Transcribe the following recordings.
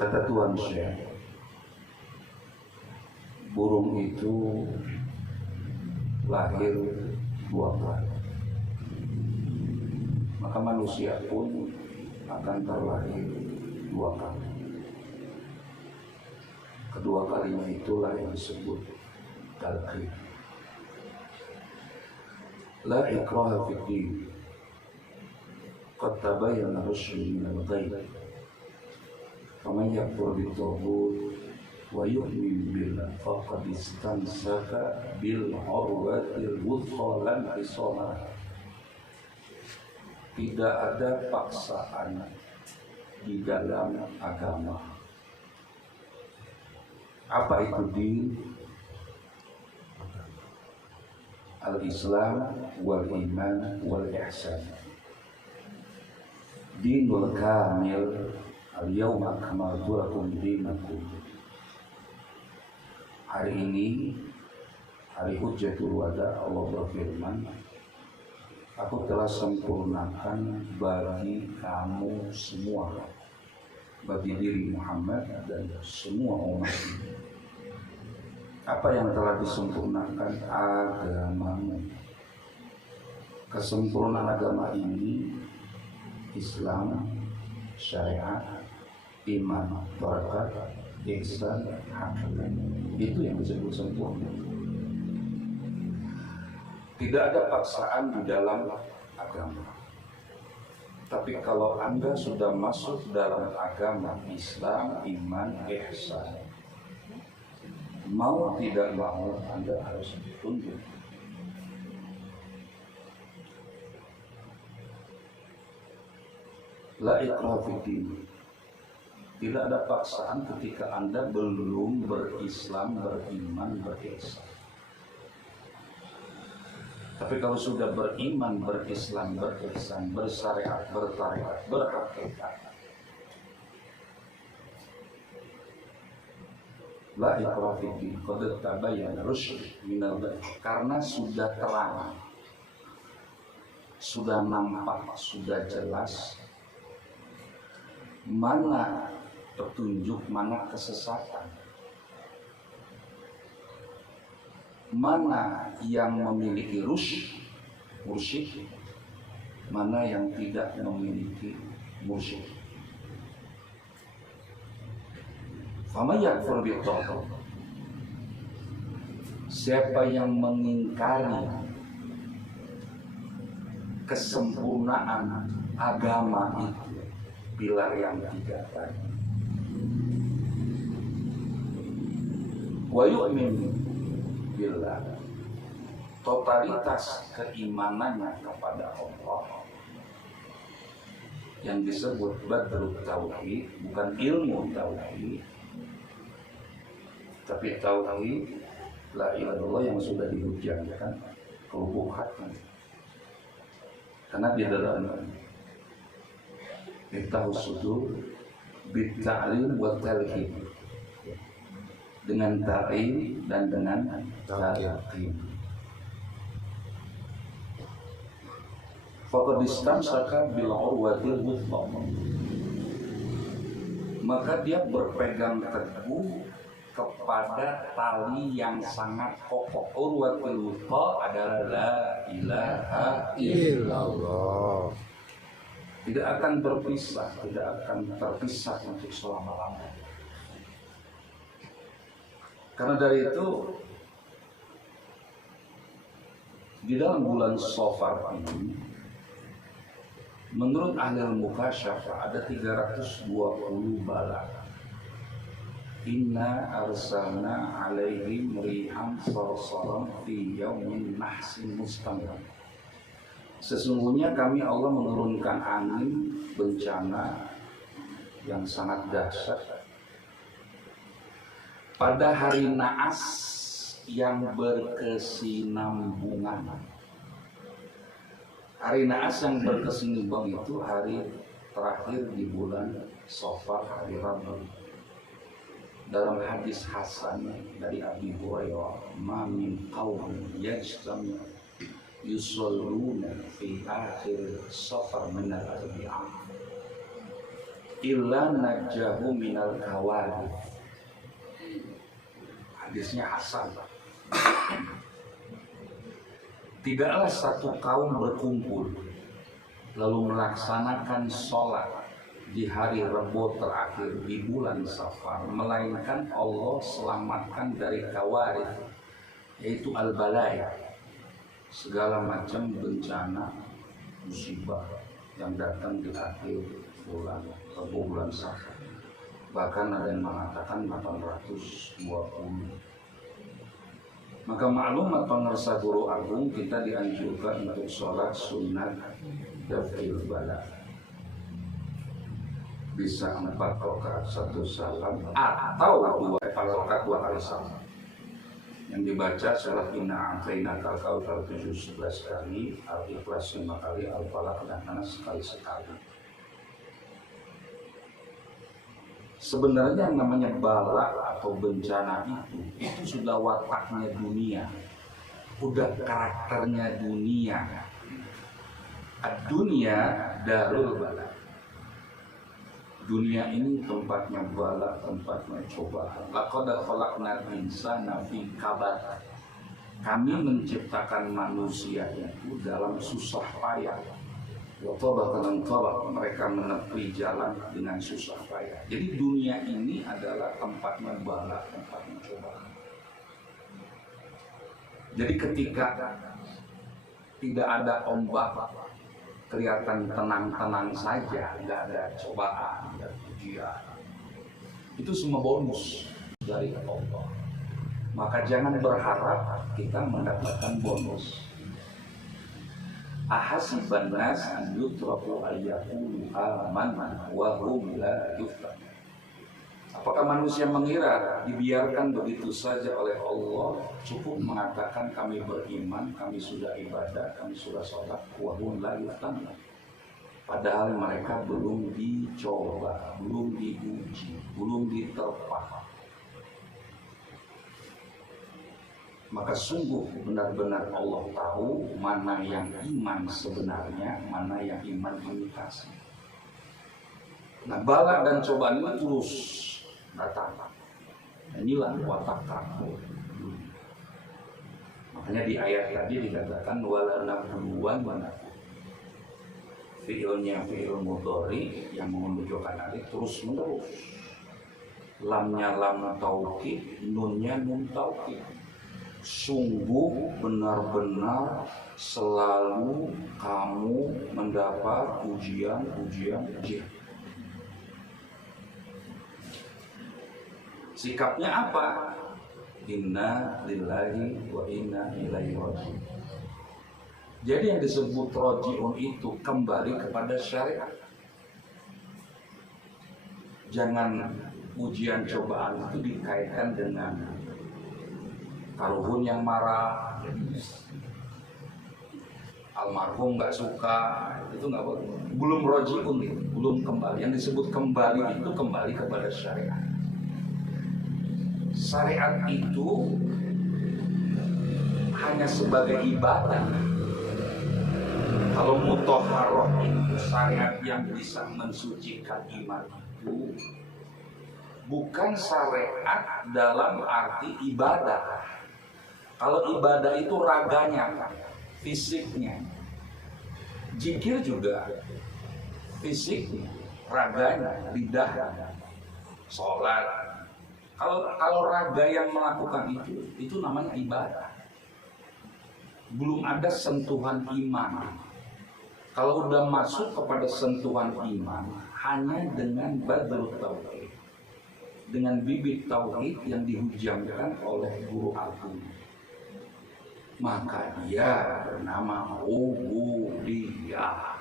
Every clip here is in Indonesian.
Kata Tuan Syekh, burung itu lahir 2 kali, maka manusia pun akan terlahir 2 kali. Kedua kalinya itulah yang disebut talqin. La ikraha fid din, qad tabayyana rusydu minal ghayy, faman yakfur bit-taghut wa yu'min billah faqad istamsaka bil urwatil wuthqa lam fisama. Tidak ada paksaan di dalam agama. Apa itu din? Al-Islam wal iman wal ihsan. Dinul kamil, al-yawma akmaltu lakum dinakum. Hari ini, hari Hujjatul Wada, Allah berfirman, aku telah sempurnakan bagi kamu semua, bagi diri Muhammad dan semua umat ini. Apa yang telah disempurnakan? Agamamu. Kesempurnaan agama ini Islam, syariat, iman, barakat, ihsan, hakikat. Itu yang disebut sempurna. Tidak ada paksaan di dalam agama. Tapi kalau Anda sudah masuk dalam agama Islam, iman, ihsan, mau tidak mau Anda harus tunduk. La ikraha fid din. Tidak ada paksaan ketika Anda belum berislam, beriman, berihsan. Tapi kalau sudah beriman, berislam, berihsan, bersyariat, bertarikat, berhakikat, la ikraha fid din, qad tabayyana rusydu minal ghayy. Karena sudah terang, sudah nampak, sudah jelas mana petunjuk, mana kesesatan, mana yang memiliki mursyid, mana yang tidak memiliki mursyid. Faman yakfur bit-taghut, siapa yang mengingkari kesempurnaan agama itu, pilar yang 3 tadi, wa yu'min billah, totalitas keimanannya kepada Allah, yang disebut badrut tauhid, bukan ilmu tauhid, tapi tauhid la ilaha illallah yang sudah dihujjahkan kelubuk hati. Karena di dalam Miftahus Sudur bit-ta'lim wa talqin, dengan ta'lim dan dengan talqin. Faqad istamsaka bil urwatil wuthqa, maka dia berpegang teguh kepada tali yang sangat kokoh. Urwatil wuthqa adalah la ilaha illallah. Tidak akan berpisah, tidak akan terpisah untuk selama-lamanya. Karena dari itu, di dalam bulan Safar ini, menurut ahli al-mukasyafah ada 320 bala. Inna arsalna alaihim rihan sarsaran fi yaumin nahsin mustamir. Sesungguhnya kami Allah menurunkan angin bencana yang sangat dahsyat pada hari naas yang berkesinambungan. Hari naas yang berkesinambungan itu hari terakhir di bulan Safar, hari Rabu. Dalam hadis hasan dari Abi Hurairah, ma min qaumin yajtami'u yusalluna fi akhir Safar min al-arbi'ah illa najahu minal kawarith. Hadisnya hasan. Tidaklah satu kaum berkumpul lalu melaksanakan sholat di hari Rebo terakhir di bulan Safar, melainkan Allah selamatkan dari kawarith, yaitu al-balaya, segala macam bencana musibah yang datang di akhir bulan Rebo bulan Safar. Bahkan ada yang mengatakan 820. Maka maklumat pengersa guru agung, kita dianjurkan untuk sholat sunat dafil bala. Bisa 4 rakaat 1 salam atau 2 rakaat 2 kali salam. Yang dibaca surat Inna A'tainakal Kautsar 11 kali, Al-Ikhlas 5 kali, Al-Falaq dan Nas sekali-sekali. Sebenarnya yang namanya bala atau bencana itu sudah wataknya dunia, udah karakternya dunia. Dunia darul bala. Dunia ini tempatnya bala, tempatnya cobaan. Laqad khalaqnal insana fi kabad. Kami menciptakan manusia itu dalam susah payah. Mereka menepi jalan dengan susah payah. Jadi dunia ini adalah tempatnya bala, tempatnya cobaan. Jadi ketika tidak ada ombak, kelihatan tenang-tenang saja, tidak ada cobaan, tidak ada ujian, itu semua bonus dari Allah. Maka jangan berharap kita mendapatkan bonus. Ahasiban nas an yutraku ayyaqulu amanna wa hum la yuftanun. Apakah manusia mengira dibiarkan begitu saja oleh Allah, cukup mengatakan kami beriman, kami sudah ibadah, kami sudah sholat, wa hum la yuftanun. Padahal mereka belum dicoba, belum diuji, belum diterpa. Maka sungguh benar-benar Allah tahu mana yang iman sebenarnya, mana yang iman imitasi. Nah, bala dan cobaan itu terus datang. Inilah watak takut. Makanya di ayat tadi dikatakan wala nabluwan wa nabluwan. Fi'ilnya fi'il mudhari yang menunjukkan alif terus menerus. Lamnya lam taukid, nunnya nun taukid. Sungguh benar-benar selalu kamu mendapat ujian. Sikapnya apa? Inna lillahi wa inna ilaihi raji'un. Jadi yang disebut raji'un itu kembali kepada syariat. Jangan ujian cobaan itu dikaitkan dengan karuhun yang marah, almarhum nggak suka, itu nggak boleh. Belum rojiun, belum kembali. Yang disebut kembali itu kembali kepada syariat. Syariat itu hanya sebagai ibadah. Kalau mutahharah itu syariat yang bisa mensucikan iman itu bukan syariat dalam arti ibadah. Kalau ibadah itu raganya, fisiknya. Zikir juga fisiknya, raganya, lidahnya, sholat. Kalau raga yang melakukan itu namanya ibadah. Belum ada sentuhan iman. Kalau udah masuk kepada sentuhan iman, hanya dengan badrut tauhid, dengan bibit tauhid yang dihujamkan oleh guru agung, maka dia bernama ubudiyah,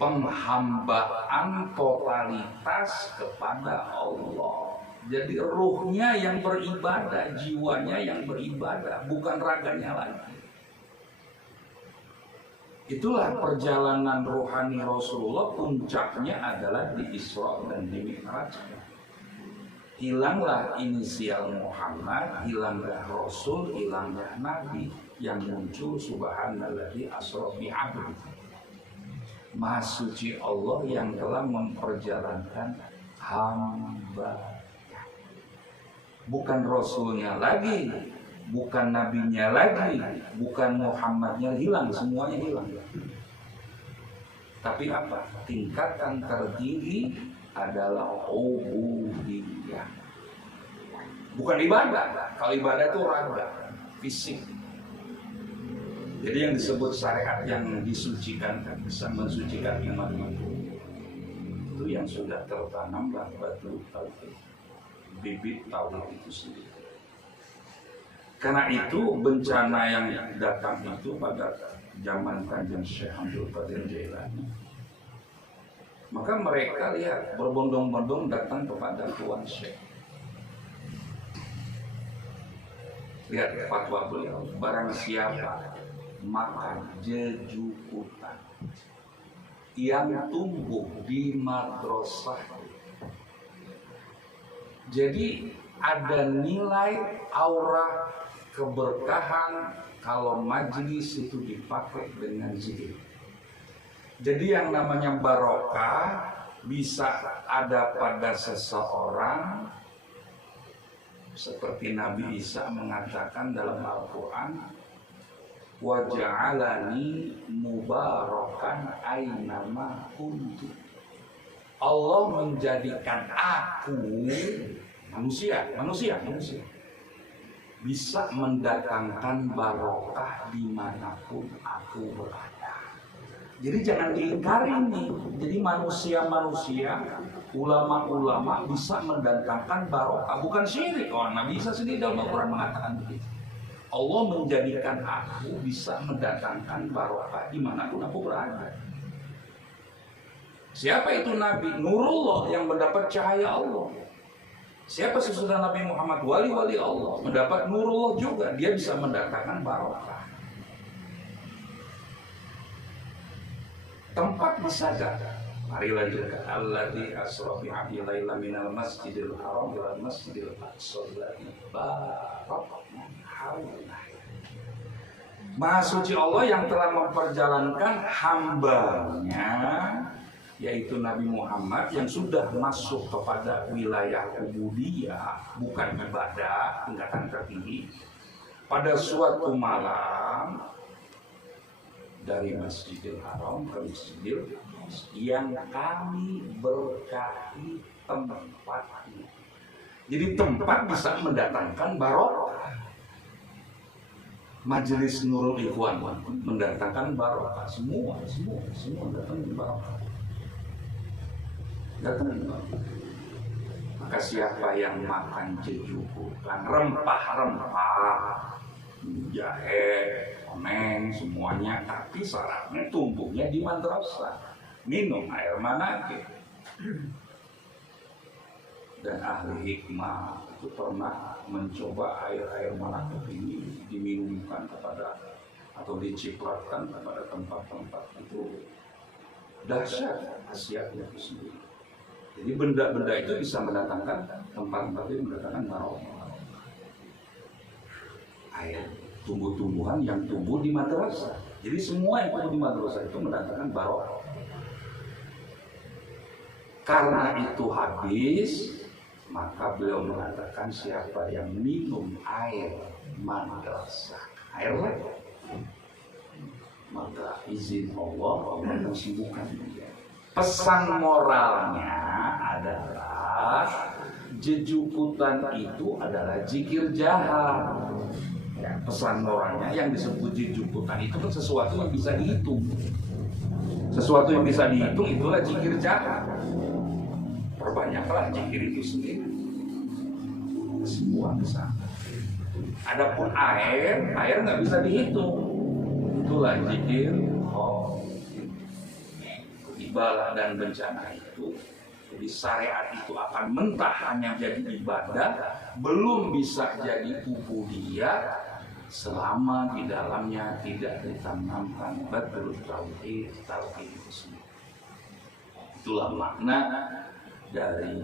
penghambaan totalitas kepada Allah. Jadi ruhnya yang beribadah, jiwanya yang beribadah, bukan raganya lagi. Itulah perjalanan rohani Rasulullah, puncaknya adalah di Isra dan di Mi'raj. Hilanglah inisial Muhammad, hilanglah Rasul, hilanglah Nabi, yang muncul subhanallazi asra bi 'abdihi. Maha suci Allah yang telah memperjalankan hamba. Bukan Rasulnya lagi, bukan Nabinya lagi, bukan Muhammadnya, hilang, semuanya hilang. Tapi apa? Tingkatan tertinggi adalah ubudiyah. Bukan ibadah. Kalau ibadah itu raga, fisik. Jadi yang disebut syariat yang disucikan, bisa mensucikan iman itu yang sudah tertanam batu tauhid, bibit tauhid itu sendiri. Karena itu bencana yang datang itu pada zaman Kanjeng Syekh Abdul Qadir Jailani, maka mereka lihat berbondong-bondong datang kepada Tuan Syekh. Lihat fatwa beliau, barang siapa makan jejukutan yang tumbuh di madrasah, jadi ada nilai aura keberkahan kalau majelis itu dipakai dengan zikir. Jadi yang namanya barokah bisa ada pada seseorang, seperti Nabi Isa mengatakan dalam Al-Quran, wa ja'alani mubarakan aynama kuntu. Allah menjadikan aku manusia bisa mendatangkan barokah dimanapun aku berada. Jadi jangan diingkari nih. Jadi manusia, ulama-ulama bisa mendatangkan barokah, bukan syirik. Orang Nabi Isa sendiri dalam Al-Quran mengatakan begitu. Allah menjadikan aku bisa mendatangkan barokah dimanapun aku berada. Siapa itu Nabi? Nurullah yang mendapat cahaya Allah. Siapa sesudah Nabi Muhammad? Wali-wali Allah mendapat nurullah juga. Dia bisa mendatangkan barokah. Tempat bisa gak? Mari lanjutkan. Alladzi asra bi 'abdihi lailan minal masjidil haram ilal masjidil aqsa alladzi barakna hawlahu. Maha suci Allah yang telah memperjalankan hambanya, yaitu Nabi Muhammad yang sudah masuk kepada wilayah ubudiyah, bukan ibadah, tingkatan tertinggi, pada suatu malam dari Masjidil Haram ke Masjidil yang kami berkahi tempatnya. Jadi tempat bisa mendatangkan barokah. Majelis Nurul Ikhwan mendatangkan barokah, semua datangkan barokah. Maka siapa yang makan jejukutan, rempah-rempah, jahe, koneng, semuanya, tapi syaratnya tumbuhnya di madrasah, minum air manakib. Dan ahli hikmah itu pernah mencoba air manakib ini diminumkan kepada atau dicipratkan kepada tempat-tempat itu. Dahsyat khasiatnya itu sendiri. Jadi benda-benda itu bisa mendatangkan, tempat-tempat itu mendatangkan barokah. Air, tumbuh-tumbuhan yang tumbuh di madrasah. Jadi semua yang tumbuh di madrasah itu mendatangkan barokah. Karena itu habis, maka beliau mengatakan siapa yang minum air madrasah, air lagi, maka izin Allah mensembuhkan dia. Pesan moralnya adalah jejukutan itu adalah zikir jahat. Ya, pesan moralnya yang disebut jejukutan itu kan sesuatu yang bisa dihitung. Sesuatu yang bisa dihitung itulah zikir jahat. Perbanyaklah zikir itu sendiri. Semua kesana. Adapun air nggak bisa dihitung. Itulah zikir bala dan bencana itu. Jadi syariat itu akan mentah hanya jadi ibadah, belum bisa jadi ubudiyah selama di dalamnya tidak ditanamkan betul tauhid itu sendiri. Itulah makna dari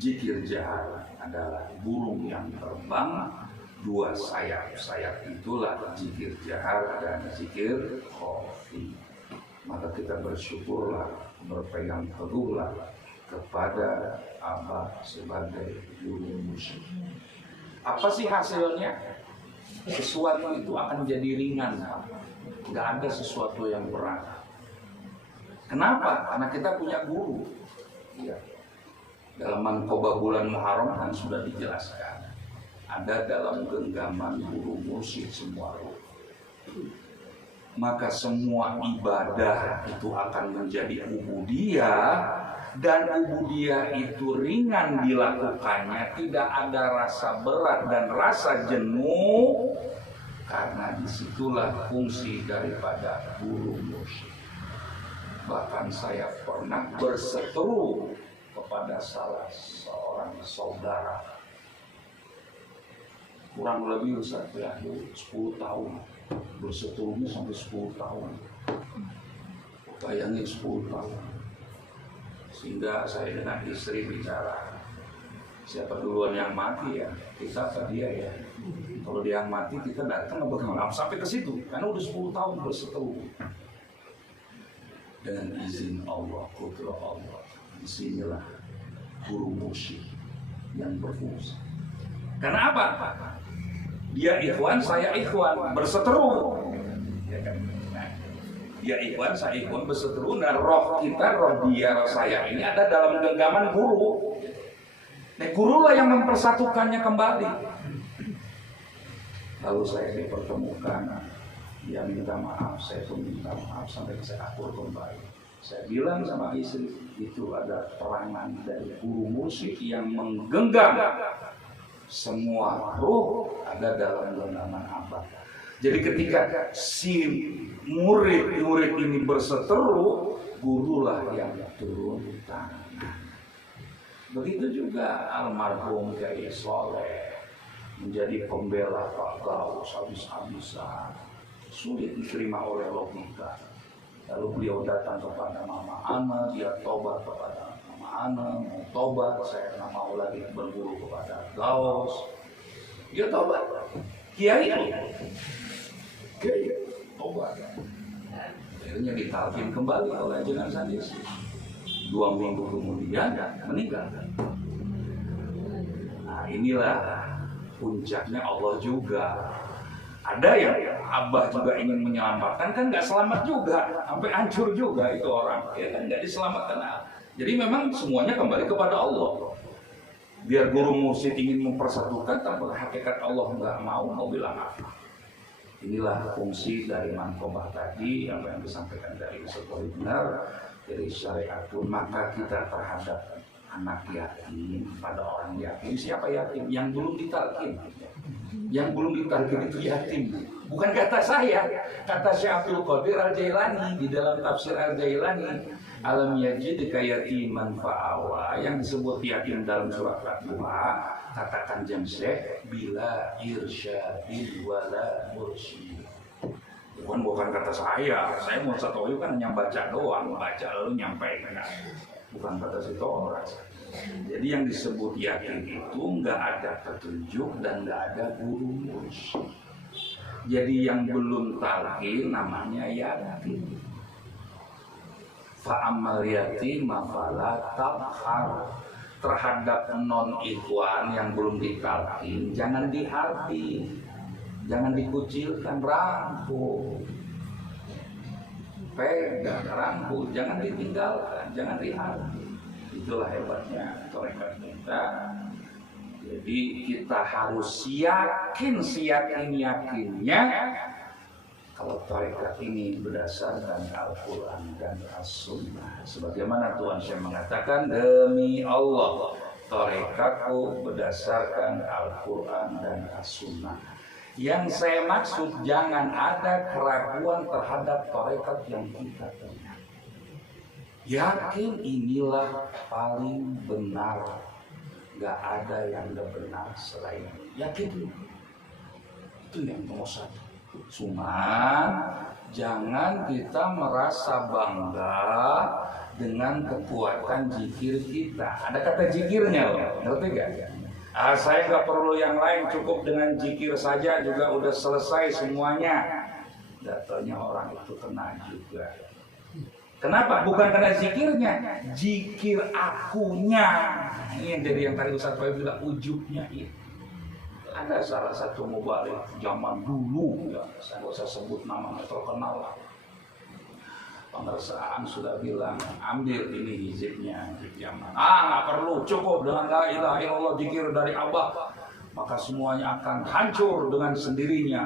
zikir jahar, adalah burung yang terbang dua sayap itulah zikir jahar dan zikir khafi. maka kita bersyukurlah, berpegang teguhlah kepada Abah sebagai guru musik. Apa sih hasilnya? Sesuatu itu akan jadi ringan, nggak ada sesuatu yang berat. Kenapa? Karena kita punya guru. Ya. Dalam manqobah bulan Muharram kan sudah dijelaskan. Ada dalam genggaman guru mursyid semua ruh. Maka semua ibadah itu akan menjadi ubudiyah, dan ubudiyah itu ringan dilakukannya, tidak ada rasa berat dan rasa jenuh, karena disitulah fungsi daripada guru mursyid. Bahkan saya pernah berseteru kepada salah seorang saudara, kurang lebih Ustaz ya, 10 tahun. Berseterunya sampai 10 tahun. Bayangin 10 tahun. Sehingga saya dengan istri bicara, siapa duluan yang mati ya? Kita apa dia ya? Kalau dia yang mati kita datang bagaimana? Sampai ke situ, karena udah 10 tahun berseteru. Dengan izin Allah, kudrah Allah, disinilah guru musik yang berfungsi. Karena apa? Dia ikhwan, saya ikhwan, berseteru. Dia ikhwan, saya ikhwan, berseteru. Nah, roh kita, roh dia, roh saya ini ada dalam genggaman guru. Nah, gurulah yang mempersatukannya kembali. Lalu saya dipertemukan, dia minta maaf, saya pun minta maaf, sampai saya akur kembali. Saya bilang sama istri, itu ada peranan dari guru musik yang menggenggam semua ruh ada dalam genggaman Abah. Jadi ketika si murid-murid ini berseteru, gurulah yang turun tangan. Begitu juga almarhum Kiai Soleh menjadi pembela Pak Gaus habis-habisan, sulit diterima oleh logika. Lalu beliau datang kepada Mama Ana, dia tobat kepada Ana, mau tobat, saya nggak mau lagi berguru kepada Gaus. Dia tobat, Kiai tobat. Akhirnya ditalkin kembali oleh Jenderal Sandisi. 2 minggu kemudian meninggal. Nah, inilah puncaknya Allah juga. Ada yang Abah juga ingin menyelamatkan, kan nggak selamat juga, sampai hancur juga itu orang, ya kan nggak diselamatkan. Jadi memang semuanya kembali kepada Allah. Biar guru mursyid ingin mempersatukan, tapi hakikat Allah nggak mau bilang apa. Inilah fungsi dari manqobah tadi, apa yang disampaikan dari Ustaz benar, dari syariat pun. Maka kita terhadap anak yatim, pada orang yatim. Siapa yatim? Yang belum ditalkin. Yang belum ditalkin itu yatim. Bukan kata saya, kata Syekh Abdul Qadir Al-Jailani di dalam tafsir Al-Jailani, alam yajidka yatiman fa'awa, yang disebut yatim dalam surat Al-Fatihah, katakan Syekh, bila irsyadin wala mursyid. Bukan kata saya mau satu kan hanya baca doang, baca lalu nyampaikan. Bukan kata situ orang. Jadi yang disebut yatim itu nggak ada petunjuk dan nggak ada guru mursyid. Jadi yang belum talqin namanya yatim. Fa'amal yatim fala tabhar. Terhadap non-ikhwan yang belum ditalqin jangan dihati, jangan dikucilkan, rangkul, pegang, rangkul, jangan ditinggalkan, jangan dihati. Itulah hebatnya tarekat kita. Jadi kita harus yakinnya kalau tarekat ini berdasarkan Al-Quran dan As-Sunnah. Sebagaimana Tuhan Syekh mengatakan, demi Allah, tarekatku berdasarkan Al-Quran dan As-Sunnah. Yang saya maksud, jangan ada keraguan terhadap tarekat yang kita punya. Yakin inilah paling benar. Gak ada yang lebih benar selain yakin. Itu yang nomor 1. Cuma jangan kita merasa bangga dengan kekuatan zikir kita. Ada kata zikirnya loh, ngerti gak? Saya nggak perlu yang lain, cukup dengan zikir saja juga udah selesai semuanya. Datanya orang itu kena juga. Kenapa? Bukan karena zikirnya, zikir akunya. Ini dari yang tadi Ustaz Fahim bilang ujubnya itu. Ada salah satu mubalik zaman dulu, ya, saya nggak usah sebut namanya, terkenal lah. Pengersaan sudah bilang, ambil ini hizibnya, zaman. Nggak perlu, cukup dengan la ilaha illallah zikir dari Abah, maka semuanya akan hancur dengan sendirinya.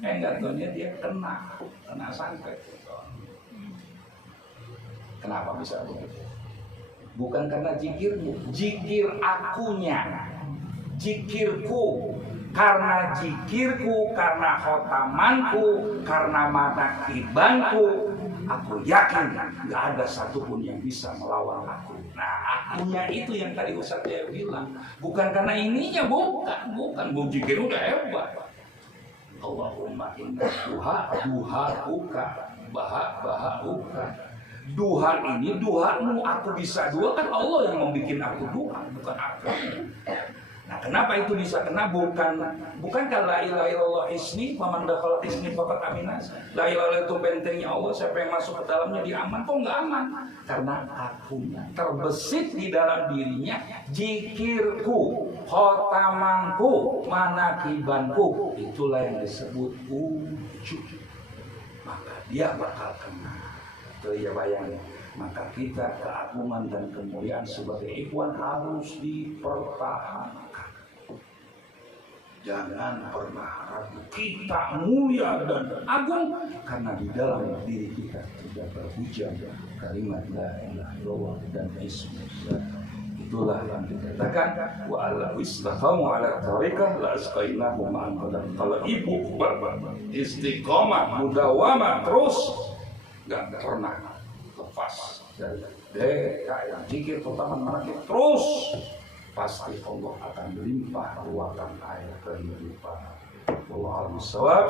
Enggak tahunya dia kena santet. Kenapa bisa begitu? Bukan karena zikirnya, zikir akunya, zikirku. Karena zikirku, karena khotamanku, karena manakibanku, aku yakin nggak ada satupun yang bisa melawan aku. Nah, akunya itu yang tadi Ustaz dia bilang. Bukan karena ininya, bukan. Zikir udah hebat. Allahumma inna duha uka, baha uka. Duha ini duhamu, aku bisa dua kan Allah yang membuat aku duha, bukan aku. Nah, kenapa itu bisa kena? Bukan kalau la ilaha illallah isni, faman dakhala isni faqad aminas. La ilaha illallah itu bentengnya Allah, siapa yang masuk ke dalamnya dia aman. Kok nggak aman? Karena akunya terbesit di dalam dirinya, zikirku, khotamanku, manakibanku, itulah yang disebut ujub. Maka dia bakal kena. Itu ya bayangin. Maka kita keagungan dan kemuliaan sebagai ikhwan harus dipertahankan. Jangan pernah ragu kita mulia dan agung karena di dalam diri kita tidak terhujam kalimat la ilaha illallah dan ismullah. Itulah yang dikatakan wa ala istaqamu ala tariqah la asqainahum ma'an qadar. Kalau ibu istiqomah mudawamah terus enggak pernah lepas dari yang zikir terutama manakib terus, pasti Allah akan melimpah ruakan air kehidupan. Wallahu a'lam bishawab.